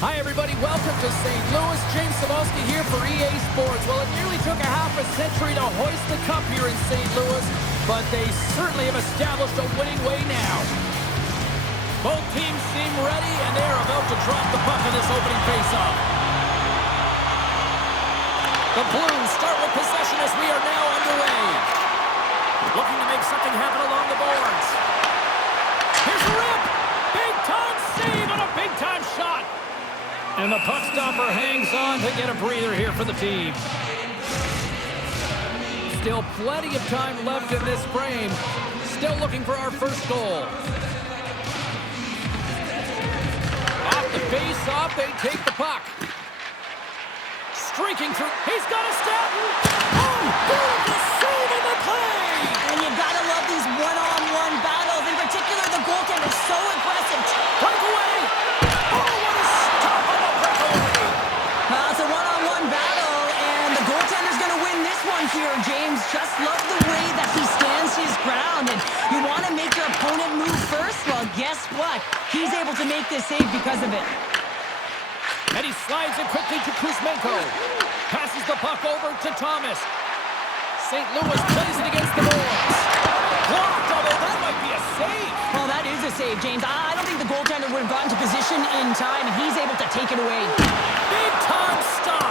Hi, everybody. Welcome to St. Louis. James Cebulski here for EA Sports. Well, it nearly took a half a century to hoist the cup here in St. Louis, but they certainly have established a winning way now. Both teams seem ready, and they're about to drop the puck in this opening faceoff. The Blues start with possession as we are now underway. Looking to make something happen along the boards. Here's a rip! Big-time save and a big-time shot! And the puck stopper hangs on to get a breather here for the team. Still plenty of time left in this frame. Still looking for our first goal. Off the face-off, they take the puck. Streaking through. He's got a step. Oh, beautiful save in the play! And you gotta love these one-on-one battles. In particular, the goaltender is so aggressive. Breakaway! Oh, what a stop on the breakaway! It's a one-on-one battle, and the goaltender's gonna win this one here, James. Just love the way that he stands his ground. And you want to make your opponent move first? Well, guess what? He's able to make this save because of it. And he slides it quickly to Kuzmenko. Passes the puck over to Thomas. St. Louis plays it against the boards. Blocked, although that might be a save. Oh, that is a save, James. I don't think the goaltender would have gotten to position in time, and he's able to take it away. Big time stop.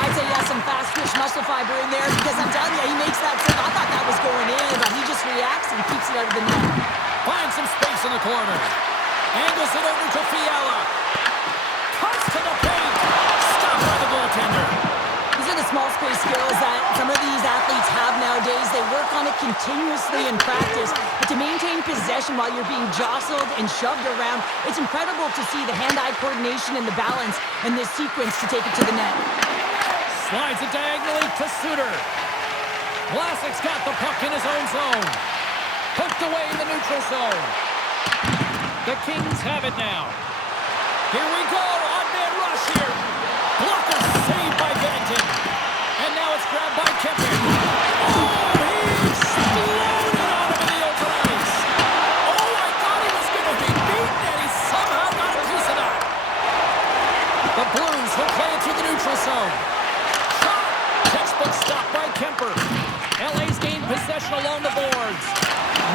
I'd say yes, some fast twitch muscle fiber in there, because I'm telling you, he makes that save. I thought that was going in, but he just reacts and keeps it out of the net. Finds some space in the corner. Angles it over to Fiala. Cuts to the paint. Stopped by the goaltender. These are the small space skills that some of these athletes have nowadays. They work on it continuously in practice. But to maintain possession while you're being jostled and shoved around, it's incredible to see the hand-eye coordination and the balance in this sequence to take it to the net. Slides it diagonally to Suter. Vlasic's got the puck in his own zone. Poked away in the neutral zone. The Kings have it now. Here we go, on-man rush here. Blocker saved by Benton. And now it's grabbed by Kemper. Oh, he exploded on him in the open ice. Oh, I thought he was going to be beaten, and he somehow got a piece of that. The Blues will play it through the neutral zone. Shot. Textbook stop by Kemper. LA's gained possession along the boards.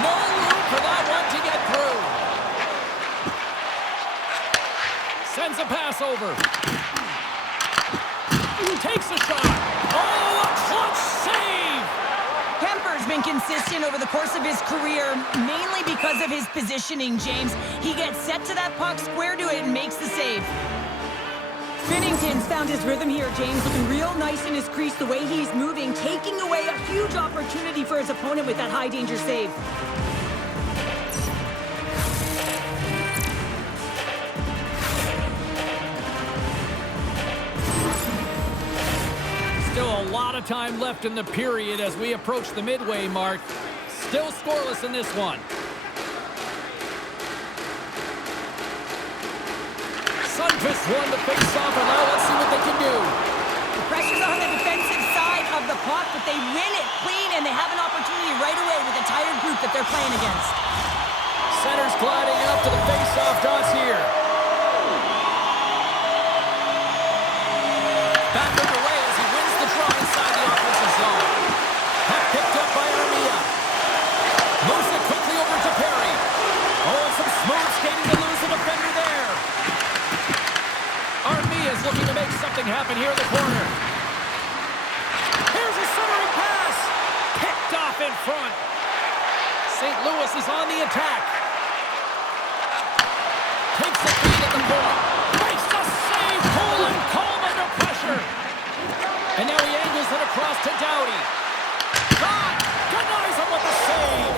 No room for that one to get through. Sends a pass over. Takes a shot. Oh, a clutch save! Kemper's been consistent over the course of his career, mainly because of his positioning, James. He gets set to that puck, square to it, and makes the save. Binnington's found his rhythm here, James, looking real nice in his crease, the way he's moving, taking away a huge opportunity for his opponent with that high-danger save. Still a lot of time left in the period as we approach the midway mark. Still scoreless in this one. Sundqvist won the face-off, and now let's see what they can do. The pressure's on the defensive side of the puck, but they win it clean, and they have an opportunity right away with the tired group that they're playing against. Center's gliding up to the face-off dots here. Back underway as he wins the draw inside the offensive zone. Puck picked up by Armia. Moves it quickly over to Perry. Oh, and some smooth skating to lose the defender there. Armia's looking to make something happen here in the corner. Here's a centering pass. Picked off in front. St. Louis is on the attack. Takes the feed at the point. Makes the save. Pulling calm under pressure. And now he angles it across to Doughty. Shot. Denies him with the save.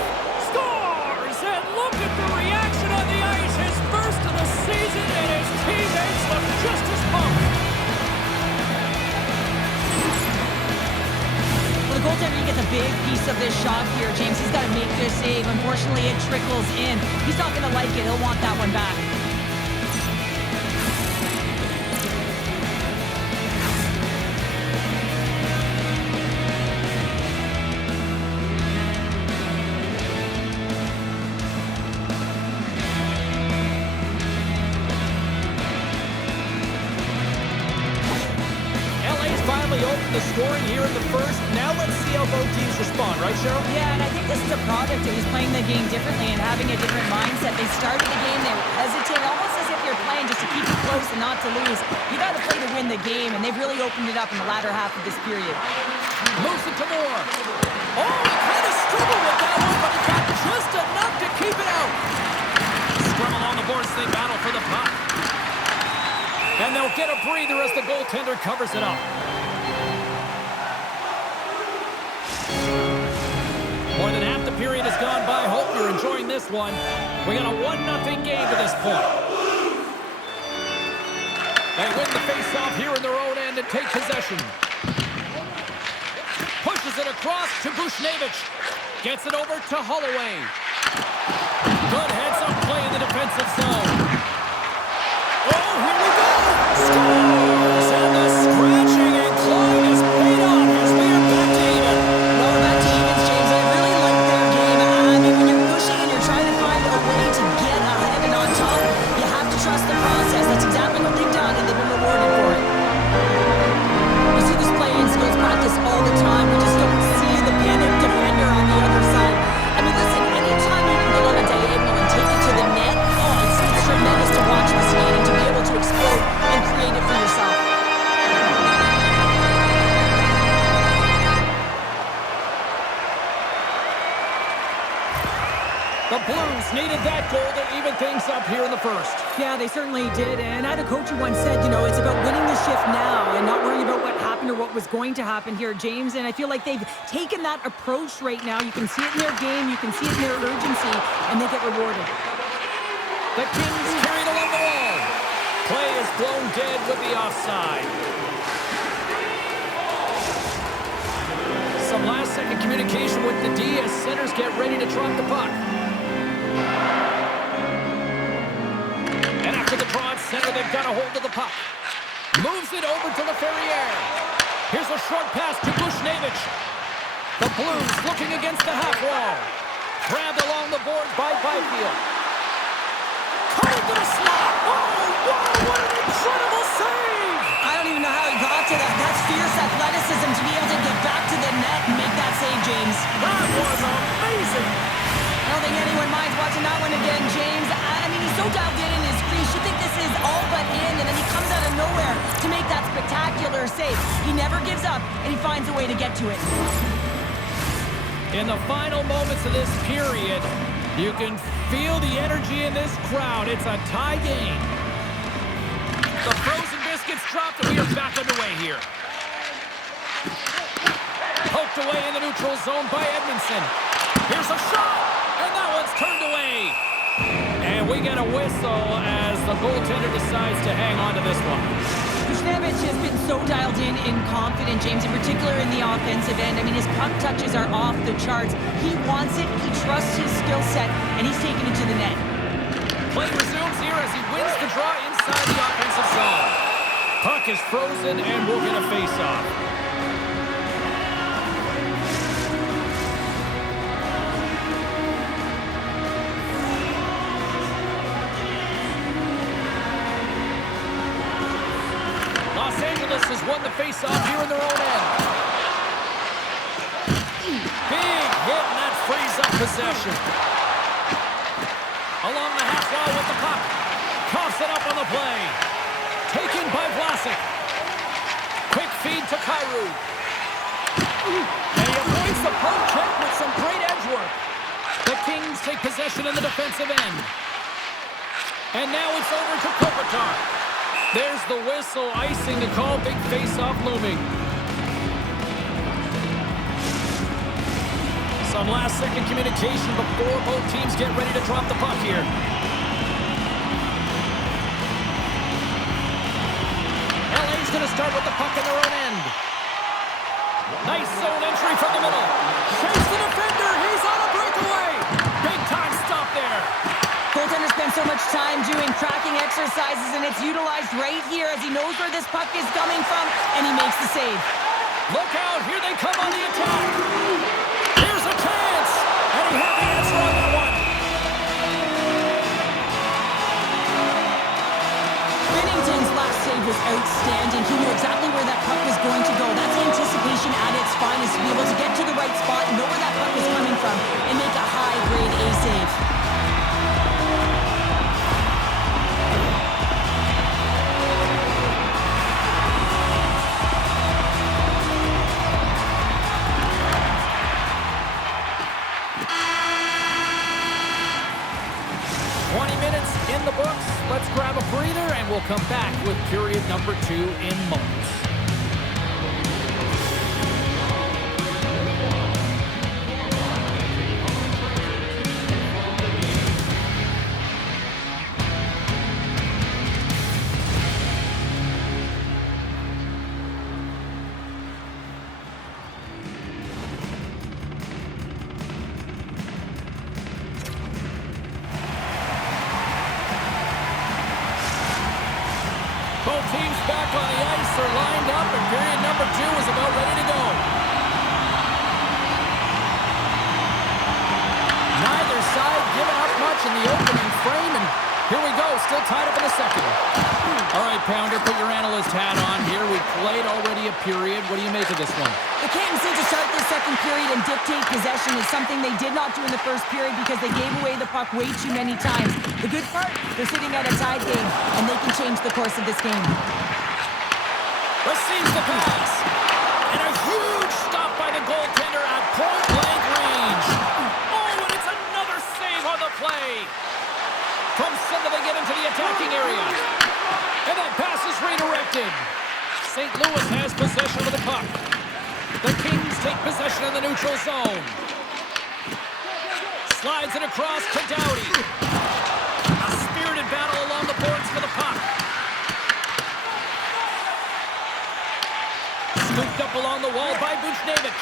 Scores. And look at the reaction on the ice. His first of the season, and his teammates look just as pumped. Well, the goaltender gets a big piece of this shot here, James. He's got to make this save. Unfortunately, it trickles in. He's not going to like it. He'll want that one back. the scoring here in the first. Now let's see how both teams respond, right, Cheryl? Yeah, and I think this is a product of just playing the game differently and having a different mindset. They started the game, they were hesitant, almost as if you're playing just to keep it close and not to lose. You got to play to win the game, and they've really opened it up in the latter half of this period. Moves it to Moore. Oh, he kind of struggled with that one, but he got just enough to keep it out. Scrum along the boards, they battle for the puck. And they'll get a breather as the goaltender covers it up. More than half the period has gone by. Hope you're enjoying this one. We got a 1-0 game to this point. They win the face-off here in their own end and take possession. Pushes it across to Bushnevich. Gets it over to Holloway. Good heads-up play in the defensive zone. Oh, here we go! Scores! And the scratching and clawing is paid off as we are back to even. Well, we're back to evens, James. I really like their game. I mean, when you're pushing and you're trying to find a way to get ahead and on top, you have to trust the process. That's exactly what they've done, and they've been rewarded for it. We see this play in skills practice all the time. We just don't see the panic defender on the other side. I mean, listen, anytime you can go on a diagonal and take it to the net, it's tremendous to watch this game and to be able to explode and create it for yourself. The Blues needed that goal to even things up here in the first. Yeah, they certainly did. And I had a coach who once said, you know, it's about winning the shift now and not worrying about what happened or what was going to happen here, James. And I feel like they've taken that approach right now. You can see it in their game. You can see it in their urgency. And they get rewarded. The Kings carried along the wall. Play is blown dead with the offside. Some last-second communication with the D as centers get ready to drop the puck. And after the draw at center, they've got a hold of the puck. Moves it over to LaFerriere. Here's a short pass to Bushnevich. The Blues looking against the half wall. Grabbed along the boards by Byfield. Cutting to the slot. Oh, wow, what an incredible save! I don't even know how he got to that. That's fierce athleticism to be able to get back to the net and make that save, James. That was amazing! I don't think anyone minds watching that one again, James. I mean, he's so dialed in his crease. You think this is all but in, and then he comes out of nowhere to make that spectacular save. He never gives up, and he finds a way to get to it. In the final moments of this period, you can feel the energy in this crowd. It's a tie game. The frozen biscuits dropped, and we are back underway here. Poked away in the neutral zone by Edmondson. Here's a shot, and that one's turned away. And we get a whistle as the goaltender decides to hang on to this one. Bushnevich has been so dialed in and confident, James, in particular in the offensive end. I mean, his puck touches are off the charts. He wants it, he trusts his skill set, and he's taking it to the net. Play resumes here as he wins the draw inside the offensive zone. Puck is frozen, and we'll get a face-off. Los Angeles has won the face-off here in their own end. Big hit, and that frees up possession. Along the half wall with the puck. Coughs it up on the play. Taken by Vlasic. Quick feed to Kyrou. And he avoids the poke check with some great edge work. The Kings take possession in the defensive end. And now it's over to Kopitar. There's the whistle, icing the call, big face-off looming. Some last-second communication before both teams get ready to drop the puck here. LA's going to start with the puck in their own end. Nice zone entry from the middle. Shakes the defender. He's on a breakaway. Big-time stop there. Goaltender spends so much time doing tracking exercises, and it's utilized right here as he knows where this puck is coming from, and he makes the save. Look out. Here they come on the attack. Here's a chance. And he had the answer on that one. Binnington's last save was outstanding. He knew exactly where that puck was going to go. That's anticipation. the books. Let's grab a breather, and we'll come back with period number 2 in moments. Both teams back on the ice are lined up, and period number 2 is about ready to go. Neither side giving up much in the opening frame, and here we go, still tied up in the second. All right, Pounder, put your analyst hat on here. We played already a period. What do you make of this one? The Kings need to start this second period and dictate possession. Is something they did not do in the first period because they gave away the puck way too many times. The good part, they're sitting at a tied game, and they can change the course of this game. Receives the pass. And a huge stop by the goaltender at point-blank range. Oh, and it's another save on the play. From center, they get into the attacking area. And that pass is redirected. St. Louis has possession of the puck. The Kings take possession in the neutral zone. Slides it across to Doughty. A spirited battle along the boards for the puck. Scooped up along the wall by Buchnevich.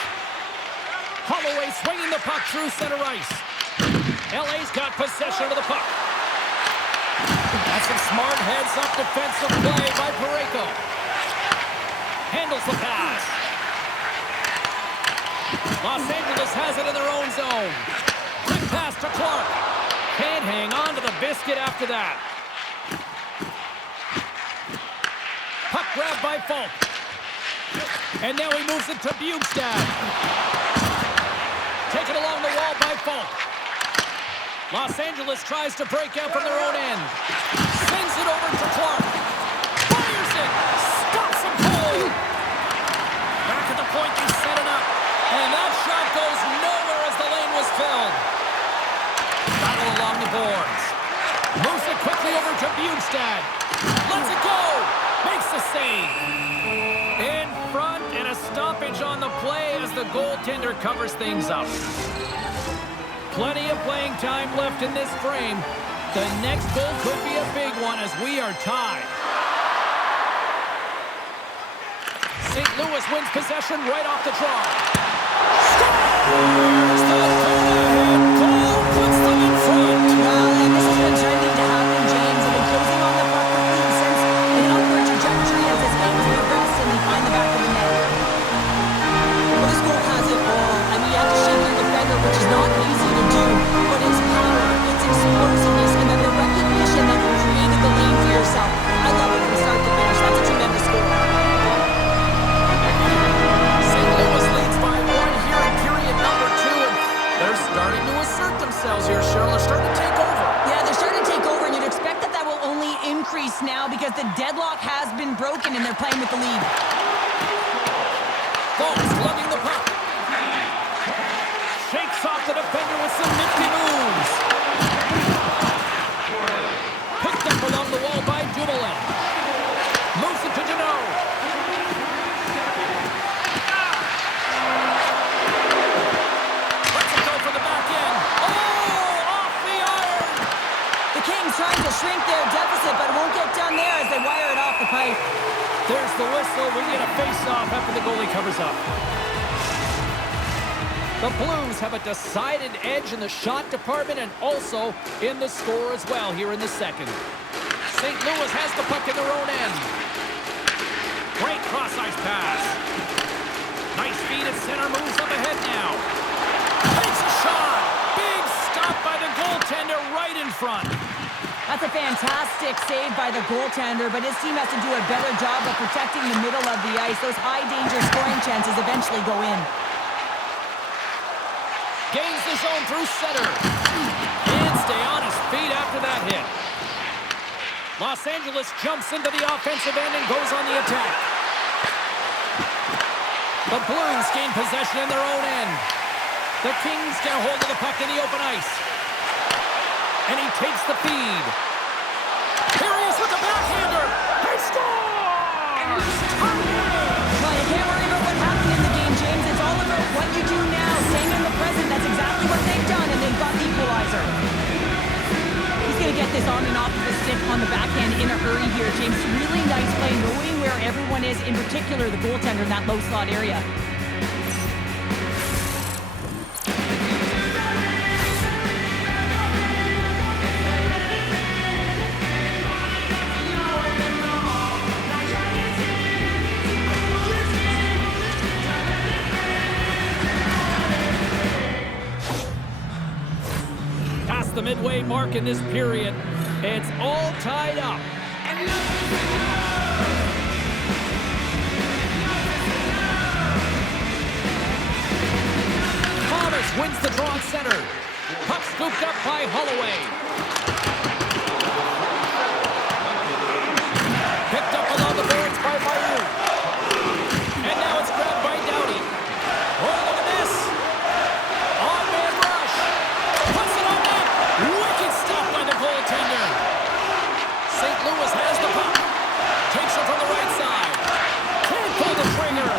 Holloway swinging the puck through center ice. LA's got possession of the puck. That's some smart heads-up defensive play by Parayko. Handles the pass. Los Angeles has it in their own zone. Quick pass to Clark. Can't hang on to the biscuit after that. Puck grabbed by Falk. And now he moves it to Bjugstad. Taken along the wall by Falk. Los Angeles tries to break out from their own end. Sends it over to Clark. Fires it. Stops him cold. Back at the point, they set it up. And that shot goes nowhere as the lane was filled. Battle along the boards. Moves it quickly over to Bjugstad. Lets it go. Makes the save. In front, and a stoppage on the play as the goaltender covers things up. Plenty of playing time left in this frame. The next goal could be a big one as we are tied. St. Louis wins possession right off the draw. Scores! The go-ahead goal puts them in front. Well, and this has been trending to happen, James. They've been closing on the puck with lead since an upward trajectory as this game has progressed, and they find the back of the net. Well, this goal has it all. I mean, you have to shake your defender, which is not easy to do, but it's power, it's explosiveness, and then the recognition that you created the lane for yourself. I love it from start to finish. That's a tremendous goal. St. Louis leads by 1 here in period number 2, and they're starting to assert themselves here, Cheryl. They're starting to take over. Yeah, they're starting to take over, and you'd expect that that will only increase now because the deadlock has been broken, and they're playing with the lead. Folks lugging the puck. Shakes off the defender with some nifty moves. Picked up along the wall by Dumoulin. Moves it to Janot. Lets it go for the back end. Oh, off the iron. The Kings trying to shrink their deficit, but it won't get done there as they wire it off the pipe. There's the whistle. We get a face-off after the goalie covers up. The Blues have a decided edge in the shot department and also in the score as well here in the second. St. Louis has the puck in their own end. Great cross-ice pass. Nice feed at center, moves up ahead now. Takes a shot. Big stop by the goaltender right in front. That's a fantastic save by the goaltender, but his team has to do a better job of protecting the middle of the ice. Those high-danger scoring chances eventually go in. Gains the zone through center. And stay on his feet after that hit. Los Angeles jumps into the offensive end and goes on the attack. The Blues gain possession in their own end. The Kings get a hold of the puck in the open ice. And he takes the feed. this on and off of the stick on the backhand in a hurry here, James. Really nice play, knowing where everyone is, in particular the goaltender in that low slot area. The midway mark in this period. It's all tied up. Thomas wins the draw at center. Puck scooped up by Holloway. Picked up along the boards by Mayu. And now it's grabbed by Doughty. Oh, look at this. On-man rush. Puts it on net. Wicked stop by the goaltender. St. Louis has the puck. Takes it from the right side. Can't pull the trigger.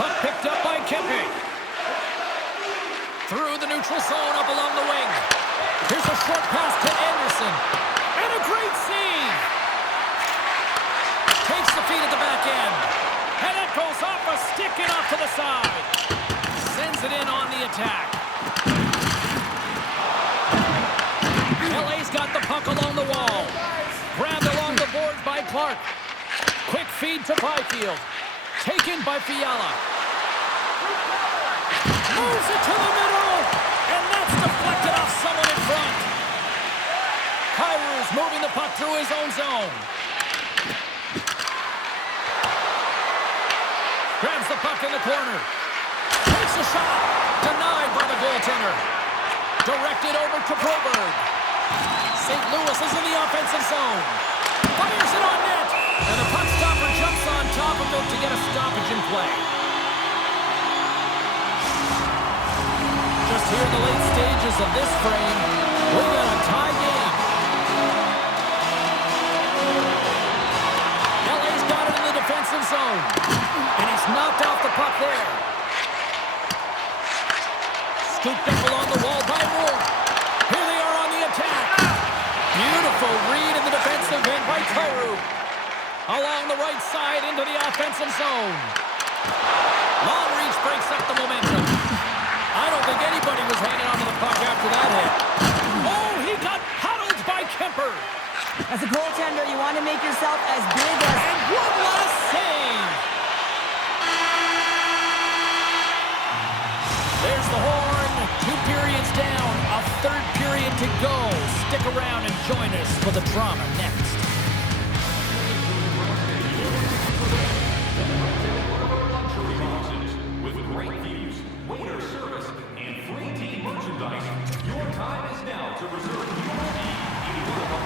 Puck picked up by Kempe. Through the neutral zone up along the wing. Here's a short pass to Anderson. And a great save. Takes the feed at the back end. And it goes off a stick and off to the side. Sends it in on the attack. LA's got the puck along the wall. Grabbed along the boards by Clark. Quick feed to Byfield. Taken by Fiala. Moves it to the middle. And that's deflected off someone in front. Kyrie's moving the puck through his own zone. Grabs the puck in the corner. Takes a shot. Denied by the goaltender. Directed over to Broberg. St. Louis is in the offensive zone. Fires it on net. And the puck stopper jumps on top of it to get a stoppage in play. Just here in the late stages of this frame, we've got a tie game. LA's got it in the defensive zone. And he's knocked off the puck there. Scooped up along the wall by Moore. Here they are on the attack. Beautiful read in the defensive end by Kyrou. Along the right side into the offensive zone. Long reach breaks up the momentum. I don't think anybody was hanging on to the puck after that hit. Oh, he got huddled by Kemper. As a goaltender, you want to make yourself as big as... And one last save. There's the horn. 2 periods down. A third period to go. Stick around and join us for the drama next. With great views, waiter service, and free team merchandise, your time is now to reserve your seat in one of our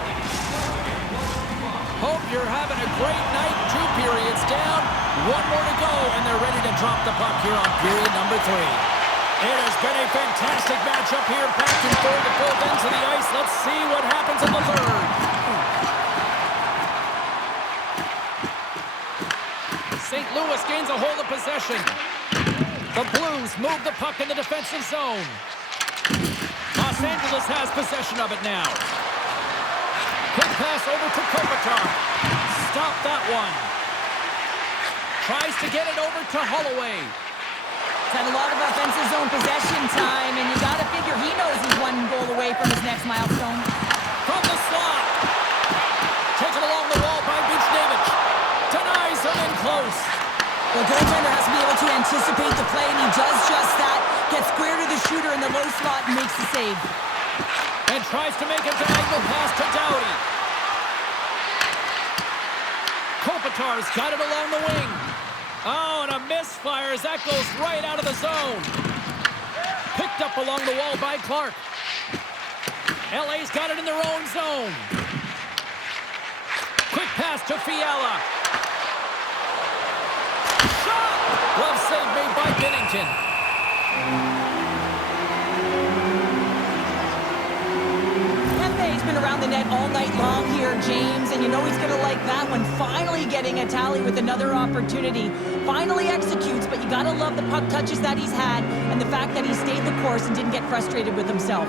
Hope you're having a great night. 2 periods down. 1 more to go, and they're ready to drop the puck here on period number 3. It has been a fantastic matchup here, back and forth at both ends of the ice. Let's see what happens in the third. St. Louis gains a hold of possession. The Blues move the puck in the defensive zone. Los Angeles has possession of it now. Quick pass over to Kopitar. Stop that one. Tries to get it over to Holloway. He's had a lot of offensive zone possession time, and you got to figure he knows he's 1 goal away from his next milestone. From the slot. Taken along the wall by Buchnevich. Denies him in close. The goaltender has to be able to anticipate the play, and he does just that. Gets square to the shooter in the low slot and makes the save. And tries to make a diagonal pass to Doughty. Kopitar's got it along the wing. Oh, and a misfire as that goes right out of the zone. Picked up along the wall by Clark. LA's got it in their own zone. Quick pass to Fiala. Shot! Glove save made by Binnington. Kempe's been around the net all night long here, James, and you know he's going to like that one. Finally getting a tally with another opportunity. Finally executes, but you got to love the puck touches that he's had and the fact that he stayed the course and didn't get frustrated with himself.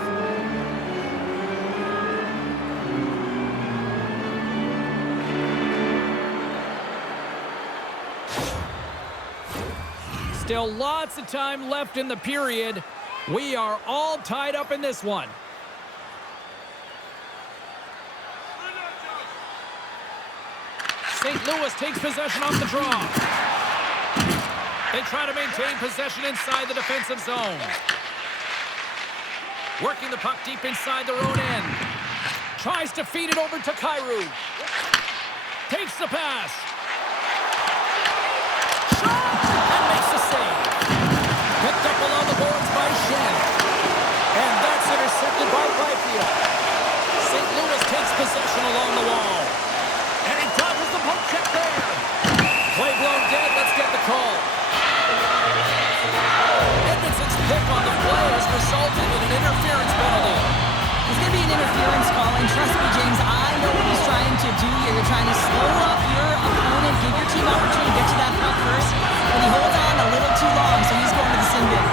Still lots of time left in the period. We are all tied up in this one. St. Louis takes possession off the draw. They try to maintain possession inside the defensive zone. Working the puck deep inside their own end. Tries to feed it over to Kyrou. Takes the pass. Shot! And makes the save. Picked up along the boards by Shen. And that's intercepted by Byfield. St. Louis takes possession along the wall. And he dodges the poke check there. Play blown dead. Let's get the call. Edmonton's pick on the play has resulted in an interference penalty. It's going to be an interference call, and trust me, James, I know what he's trying to do here. You're trying to slow up your opponent, give your team opportunity to get to that puck first, but he holds on a little too long, so he's going to the sin bin.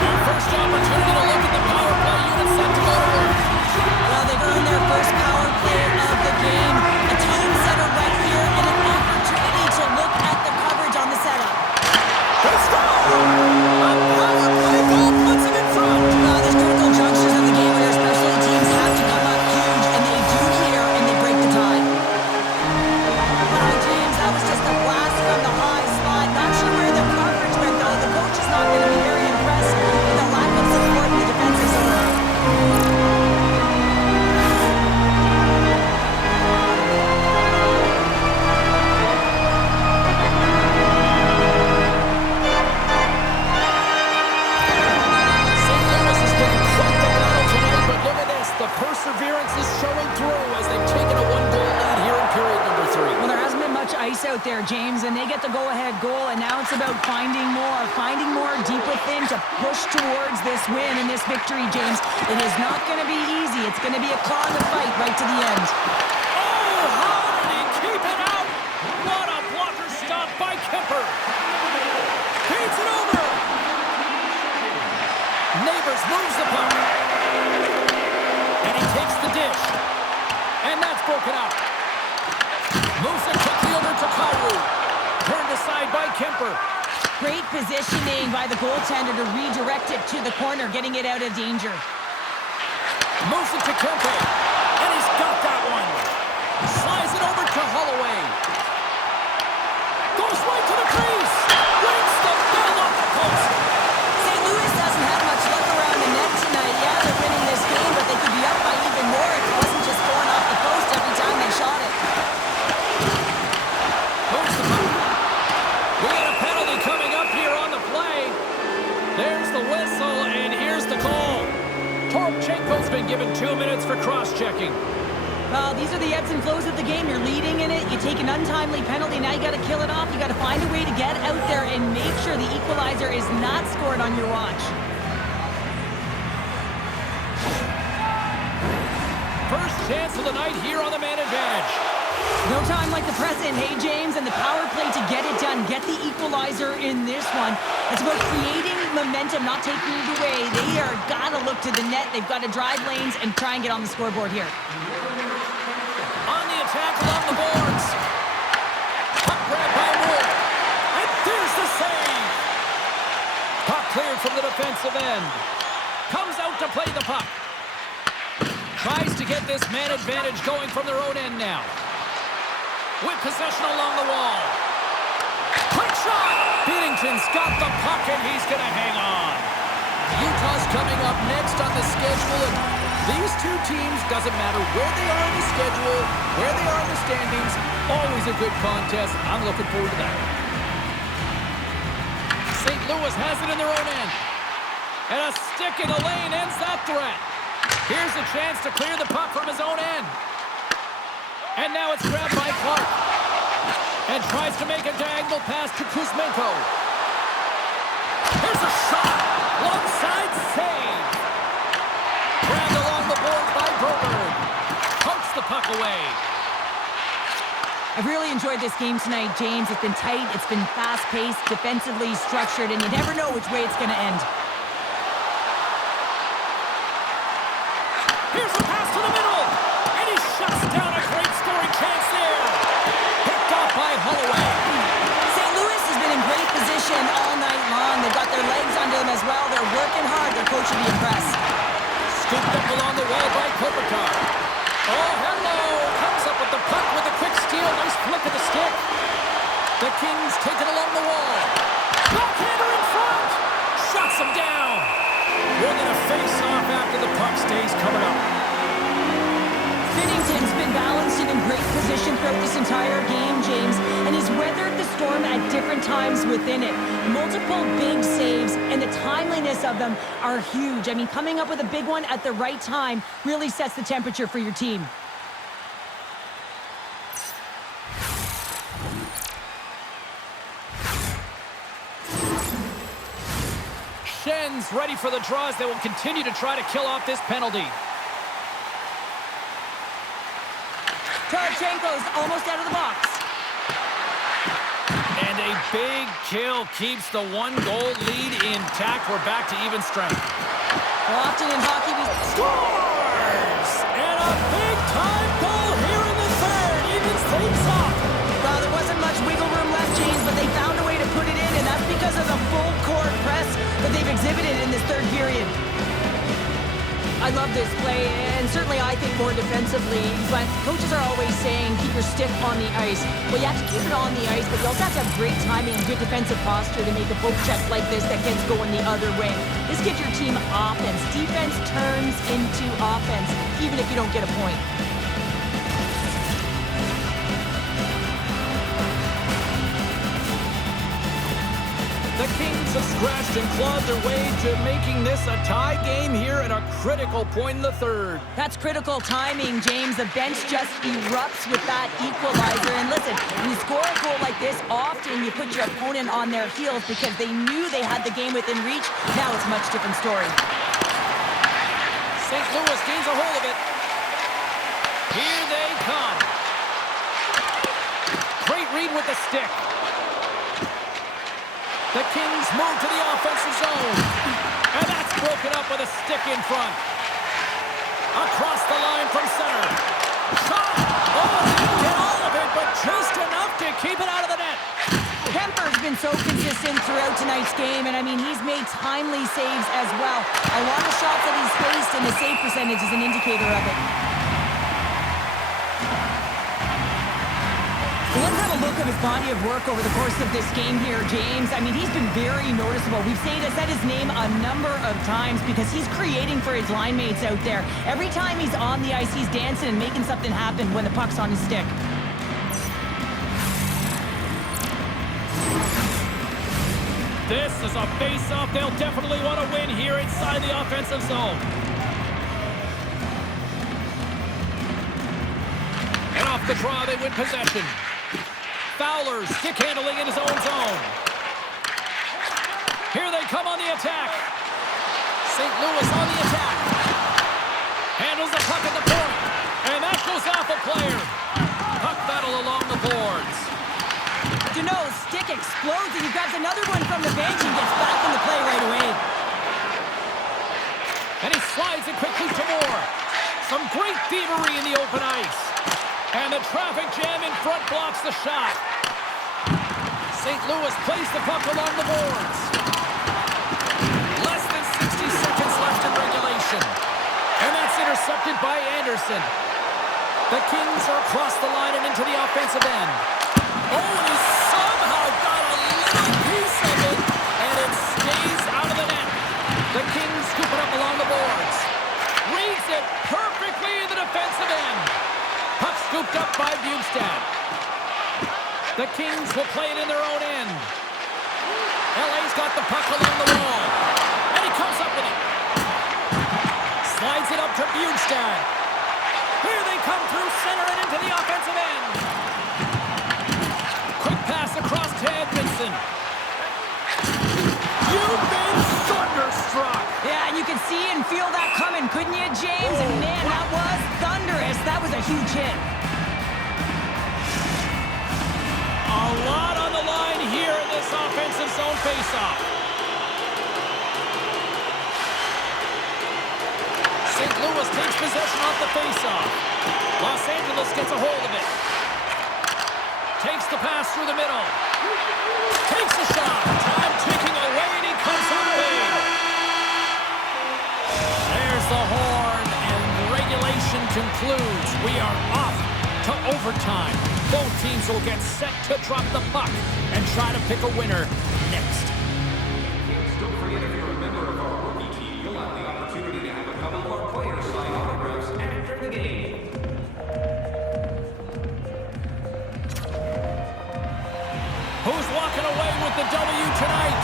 Our first opportunity to look at the power play unit set to go to work. Well, they've earned their first power play of the game. A team setter right here, and an opportunity to look at the coverage on the setup. They score! A power play goal puts it in front. There's critical junctures in the game where especially teams have to come up huge, and they do here, and they break the tie. Wow, James, that was just a blast from the high slot. Not sure where the coverage went, though. The coach is not going to be very impressed with the lack of support in the defensive zone. Perseverance is showing through as they've taken a one-goal lead here in period number 3. Well, there hasn't been much ice out there, James, and they get the go-ahead goal, and now it's about finding more deep within to push towards this win and this victory, James. It is not going to be easy. It's going to be a claw in the fight right to the end. Oh, how did he keep it out? What a blocker stop by Kemper. Feeds it over. Neighbors moves the puck. And he takes the dish. And that's broken up. Moves it quickly over to Kyrou. Turned aside by Kemper. Great positioning by the goaltender to redirect it to the corner, getting it out of danger. Moves it to Kemper. And he's got that one. Slides it over to Holloway. Goes right to the crease. Wins the ball off the post. St. Louis doesn't have much luck around the net tonight. Yeah, they're winning this game, but they could be up by even more if it wasn't just going off the post every time they shot it. Moves the puck. We got a penalty coming up here on the play. There's the whistle, and here's the call. Torchenko's been given 2 minutes for cross-checking. Well, these are the ebbs and flows of the game. You're leading in it. You take an untimely penalty. Now you got to kill it off. You got to find a way to get out there and make sure the equalizer is not scored on your watch. First chance of the night here on the man advantage. No time like the present, hey, James, and the power play to get it done. Get the equalizer in this one. It's about creating momentum, not taking it away. They are got to look to the net. They've got to drive lanes and try and get on the scoreboard here. On the attack along the boards. Puck grab by Moore. And there's the save. Puck cleared from the defensive end. Comes out to play the puck. Tries to get this man advantage going from their own end now. With possession along the wall. Quick shot! Binnington's got the puck and he's going to hang on. Utah's coming up next on the schedule. And these two teams, doesn't matter where they are in the schedule, where they are in the standings, always a good contest. I'm looking forward to that. St. Louis has it in their own end. And a stick in the lane ends that threat. Here's a chance to clear the puck from his own end. And now it's grabbed by Clark. And tries to make a diagonal pass to Kuzmenko. Here's a shot. Long side save. Grabbed along the board by Broberg. Pokes the puck away. I've really enjoyed this game tonight, James. It's been tight, it's been fast-paced, defensively structured, and you never know which way it's going to end. Here's a pass to the middle. And he shuts down a great scoring chance there. Picked off by Holloway. should be impressed. Scooped up along the wall by Kopitar. Oh, hello! Comes up with the puck with a quick steal. Nice flick of the stick. The Kings take it along the wall. Backhander in front! Shuts him down! Winning a face-off after the puck stays covered up. Binnington's been balanced and in great position throughout this entire game, James, and he's weathered the storm at different times within it. Multiple big saves, and the timeliness of them are huge. I mean, coming up with a big one at the right time really sets the temperature for your team. Schen's ready for the draws. They will continue to try to kill off this penalty. Tarchenko's almost out of the box. And a big kill keeps the one-goal lead intact. We're back to even strength. Well, often in hockey, we Scores! And a big-time goal here in the third. Evens things up. Well, there wasn't much wiggle room left, James, but they found a way to put it in, and that's because of the full-court press that they've exhibited in this third period. I love this play, and certainly I think more defensively, but coaches are always saying keep your stick on the ice. Well, you have to keep it on the ice, but you also have to have great timing and good defensive posture to make a poke check like this that gets going the other way. This gives your team offense. Defense turns into offense, even if you don't get a point. The Kings have scratched and clawed their way to making this a tie game here at a critical point in the third. That's critical timing, James. The bench just erupts with that equalizer. And listen, when you score a goal like this, often you put your opponent on their heels because they knew they had the game within reach. Now it's a much different story. St. Louis gains a hold of it. Here they come. Great read with the stick. The Kings move to the offensive zone. And that's broken up with a stick in front. Across the line from center. Shot! Oh, he didn't get all of it, but just enough to keep it out of the net. Kemper's been so consistent throughout tonight's game, and I mean, he's made timely saves as well. A lot of shots that he's faced, and the save percentage is an indicator of it. Let's have a look at his body of work over the course of this game here, James. I mean, he's been very noticeable. We've said his name a number of times because he's creating for his line mates out there. Every time he's on the ice, he's dancing and making something happen when the puck's on his stick. This is a face-off they'll definitely want to win here inside the offensive zone. And off the draw, they win possession. Fowler stick handling in his own zone. Here they come on the attack. St. Louis on the attack. Handles the puck at the point. And that goes off a player. Puck battle along the boards. Duneau's stick explodes, and he grabs another one from the bench and gets back into play right away. And he slides it quickly to Moore. Some great thievery in the open ice. And the traffic jam in front blocks the shot. St. Louis plays the puck along the boards. Less than 60 seconds left in regulation. And that's intercepted by Anderson. The Kings are across the line and into the offensive end. Oh, and he somehow got a little piece of it, and it stays out of the net. The Kings scoop it up along the boards. Reads it perfectly in the defensive end. Puck scooped up by Bjugstad. The Kings will play it in their own end. LA's got the puck along the wall. And he comes up with it. Slides it up to Bjugstad. Here they come through center and into the offensive end. Quick pass across to Edmondson. You've been thunderstruck. Yeah, and you can see and feel that coming, couldn't you, James? And man, that was thunderous. That was a huge hit. A lot on the line here in this offensive zone faceoff. St. Louis takes possession off the faceoff. Los Angeles gets a hold of it. Takes the pass through the middle. Takes a shot. Time ticking away, and he comes up big. concludes. We are off to overtime. Both teams will get set to drop the puck and try to pick a winner next. Don't forget, if you're a member of our rookie team, you'll have the opportunity to have a couple of our players sign autographs after the game. Who's walking away with the W tonight?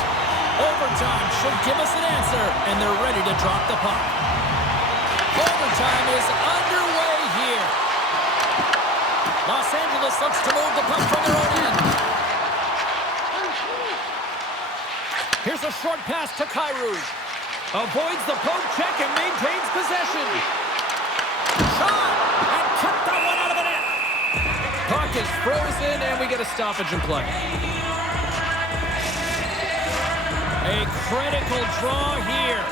Overtime should give us an answer, and they're ready to drop the puck. Overtime is underway here. Los Angeles looks to move the puck from their own end. Here's a short pass to Kyrou. Avoids the poke check and maintains possession. Shot! And kept that one out of the net. Puck is frozen, and we get a stoppage in play. A critical draw here.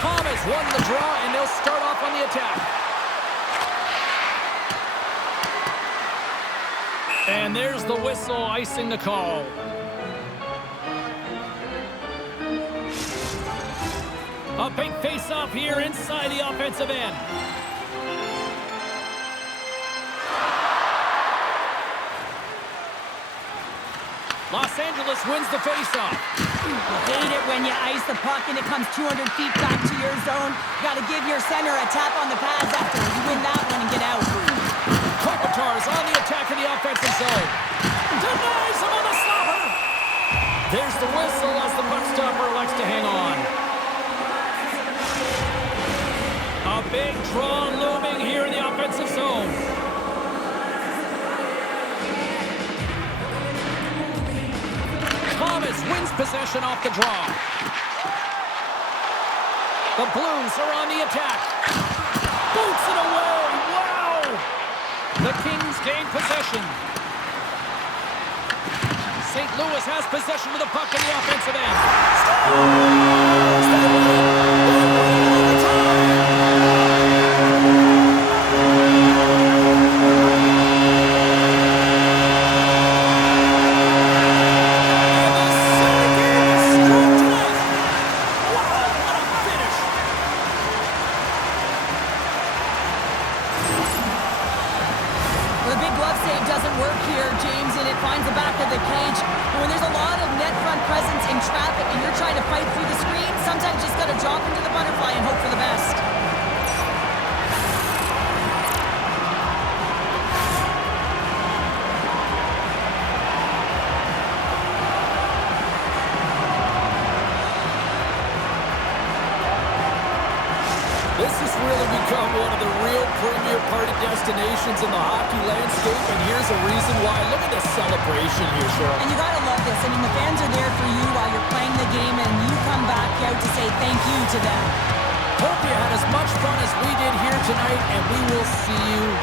Thomas won the draw, and they'll start off on the attack. And there's the whistle, icing the call. A big face-off here inside the offensive end. Los Angeles wins the face-off. You hate it when you ice the puck and it comes 200 feet back to your zone. Got to give your center a tap on the pads after you win that one and get out. Kopitar's on the attack in the offensive zone. Denies him on the stopper. There's the whistle as the puck stopper elects to hang on. A big draw looming here in the offensive zone. Thomas wins possession off the draw. The Blues are on the attack. Boots it away. Wow! The Kings gain possession. St. Louis has possession of the puck in the offensive end. This has really become one of the real premier party destinations in the hockey landscape, and here's a reason why. Look at the celebration here, Cheryl. And you gotta love this. I mean, the fans are there for you while you're playing the game, and you come back out to say thank you to them. Hope you had as much fun as we did here tonight, and we will see you